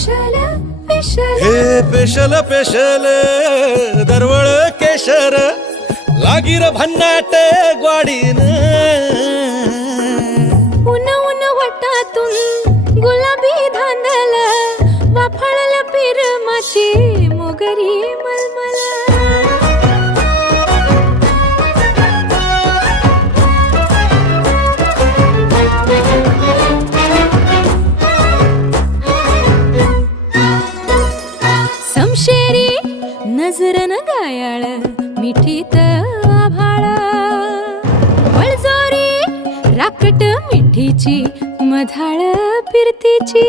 हे special special दरवळ केशर लागीर भन्नाट ग्वाडीन उन उन वटातून गुलाबी धांदल वाफाळल पिरमाची मोगरी मलमल समशेरी नजरन गायाळ मिठीत आभाळ बळजोरी राकट मिठीची मधाळ फिरतीची